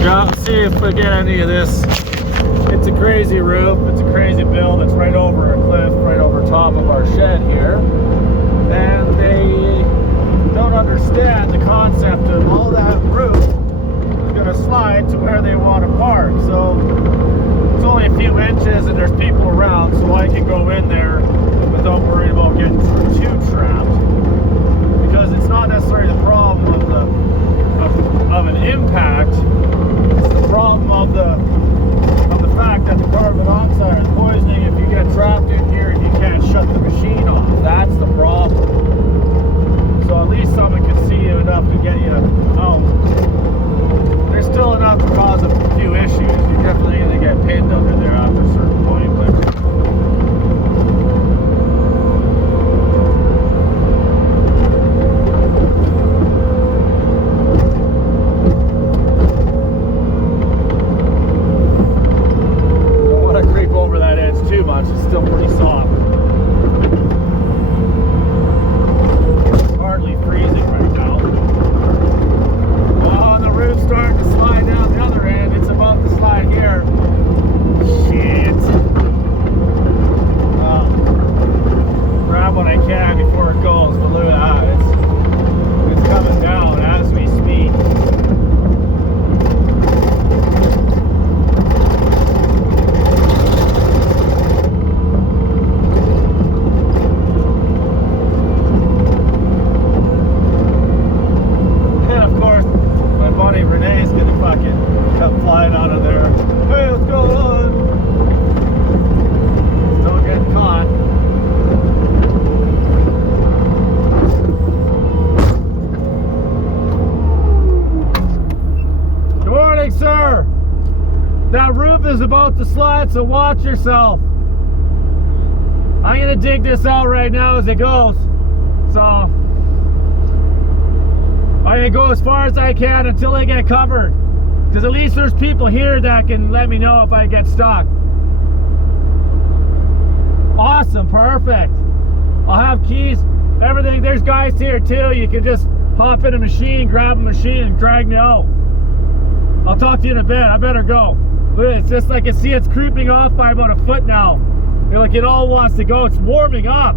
Yeah, let's see if we get any of this. It's a crazy roof. It's a crazy build. It's right over a cliff, right over top of our shed here. And they don't understand the concept of all that roof is going to slide to where they want to park. So it's only a few inches and there's people around, so I can go in there without worrying about getting too trapped. Because it's not necessarily the problem of an impact. It's the problem of the fact that the carbon monoxide is poisoning if you get trapped in here and you can't shut the machine off. That's the problem. So at least someone can see you enough to get you out. There's still enough to cause a few issues. You're definitely going to get pinned under there after a certain point. But too much, it's still pretty soft. It's hardly freezing right now. Oh, the roof's starting to slide down the other end. It's about to slide here. Shit. Grab what I can before it goes. But look at that. It's coming down as we speak. Renee's gonna fucking come flying out of there. Hey, what's going on? Don't get caught. Good morning, sir. That roof is about to slide, so watch yourself. I'm gonna dig this out right now as it goes. So I'm going to go as far as I can until I get covered. Because at least there's people here that can let me know if I get stuck. Awesome, perfect. I'll have keys, everything. There's guys here too. You can just hop in a machine, grab a machine, and drag me out. I'll talk to you in a bit. I better go. Look, it's just like I see it's creeping off by about a foot now. You're like it all wants to go. It's warming up.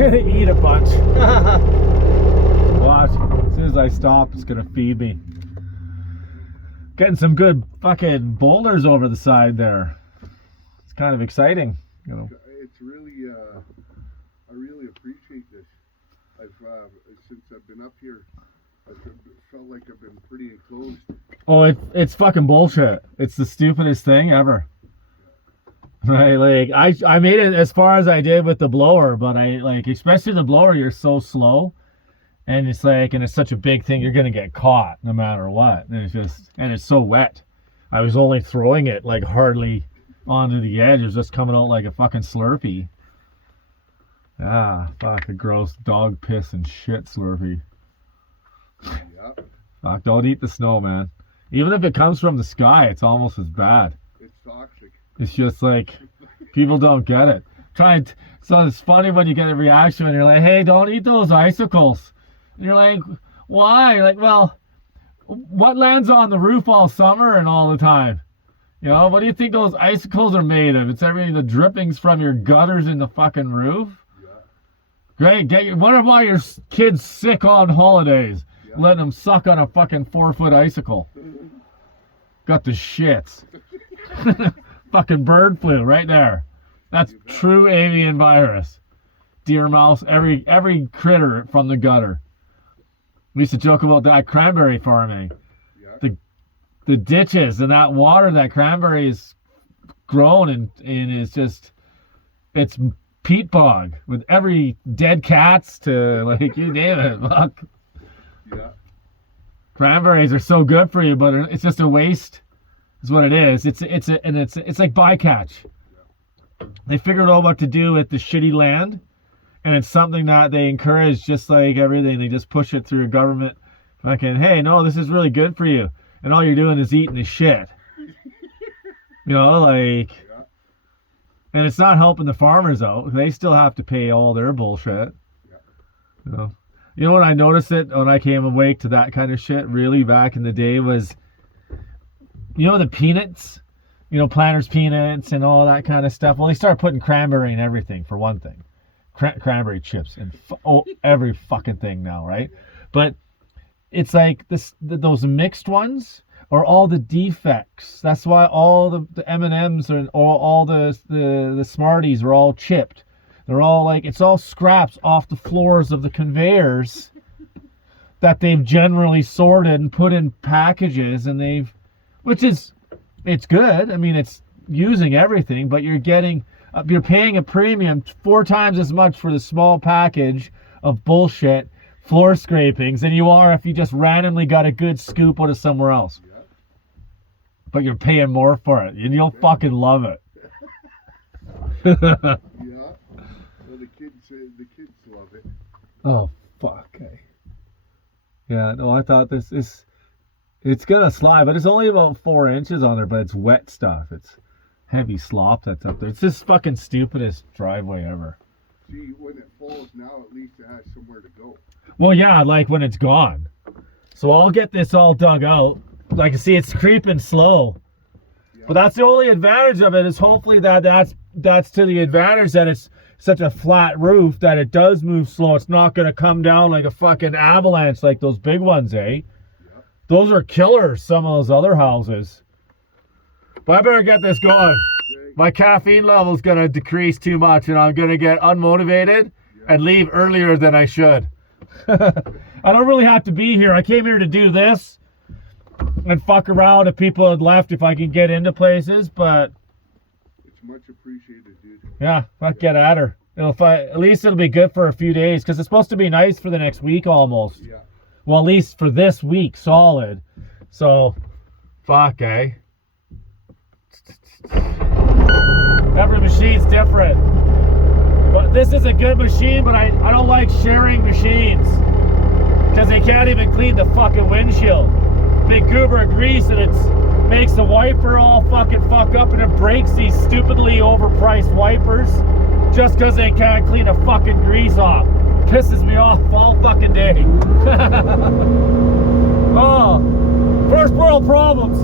gonna eat a bunch. Watch. As soon as I stop, it's gonna feed me. Getting some good fucking boulders over the side there. It's kind of exciting, you know. It's really, I really appreciate this. I've since I've been up here, I felt like I've been pretty enclosed. Oh, it's fucking bullshit. It's the stupidest thing ever. Right, like I made it as far as I did with the blower, but I like, especially the blower, you're so slow, and it's like, and it's such a big thing, you're gonna get caught no matter what, and it's just, and it's so wet. I was only throwing it like hardly onto the edge. It was just coming out like a fucking Slurpee. Ah, fuck, a gross dog piss and shit Slurpee. Yeah. Fuck, don't eat the snow, man. Even if it comes from the sky, it's almost as bad. It's toxic. It's just like, people don't get it. So it's funny when you get a reaction and you're like, hey, don't eat those icicles. And you're like, why? You're like, well, what lands on the roof all summer and all the time? You know, what do you think those icicles are made of? It's everything, the drippings from your gutters in the fucking roof. Yeah. Great, wonder why your kids sick on holidays. Yeah. Letting them suck on a fucking 4-foot icicle. Got the shits. Fucking bird flu right there. That's true avian virus. Deer, mouse, every critter from the gutter. We used to joke about that cranberry farming. Yeah. The ditches and that water that cranberries grown and is just, it's peat bog with every dead cats to like, you name it. Fuck. Yeah. Cranberries are so good for you, but it's just a waste. Is what it is. It's like bycatch. Yeah. They figured out what to do with the shitty land, and it's something that they encourage, just like everything. They just push it through a government. Fucking, hey, no, this is really good for you, and all you're doing is eating the shit. You know, like, yeah. And it's not helping the farmers out. They still have to pay all their bullshit. Yeah. You know what I noticed it when I came awake to that kind of shit really back in the day was, you know, the peanuts, you know, Planters peanuts and all that kind of stuff. Well, they started putting cranberry in everything, for one thing. Cranberry chips and every fucking thing now, right? But it's like those mixed ones are all the defects. That's why all the M&Ms or all the Smarties are all chipped. They're all like, it's all scraps off the floors of the conveyors that they've generally sorted and put in packages, and which is, it's good. I mean, it's using everything, but you're paying a premium 4 times as much for the small package of bullshit floor scrapings than you are if you just randomly got a good scoop out of somewhere else. Yeah. But you're paying more for it, and you'll fucking love it. Yeah. Well, the kids love it. Oh, fuck. Yeah, no, I thought it's gonna slide, but it's only about 4 inches on there, but it's wet stuff. It's heavy slop that's up there. It's this fucking stupidest driveway ever. See, when it falls now, at least it has somewhere to go. Well, yeah, like when it's gone. So I'll get this all dug out. Like, see, it's creeping slow. Yeah. But that's the only advantage of it, is hopefully that's to the advantage that it's such a flat roof that it does move slow. It's not going to come down like a fucking avalanche like those big ones, eh? Yeah. Those are killers, some of those other houses. But I better get this going. Okay. My caffeine level is going to decrease too much, and I'm going to get unmotivated and leave earlier than I should. I don't really have to be here. I came here to do this and fuck around if people had left, if I can get into places, but it's much appreciated, dude. Yeah, I'll get at her. At least it'll be good for a few days, because it's supposed to be nice for the next week almost. Yeah. Well, at least for this week, solid. So, fuck, eh? Every machine's different. But this is a good machine, but I don't like sharing machines, because they can't even clean the fucking windshield. Big goober of grease, and it makes the wiper all fucking fuck up, and it breaks these stupidly overpriced wipers just because they can't clean a fucking grease off. Pisses me off all fucking day. Oh, first world problems.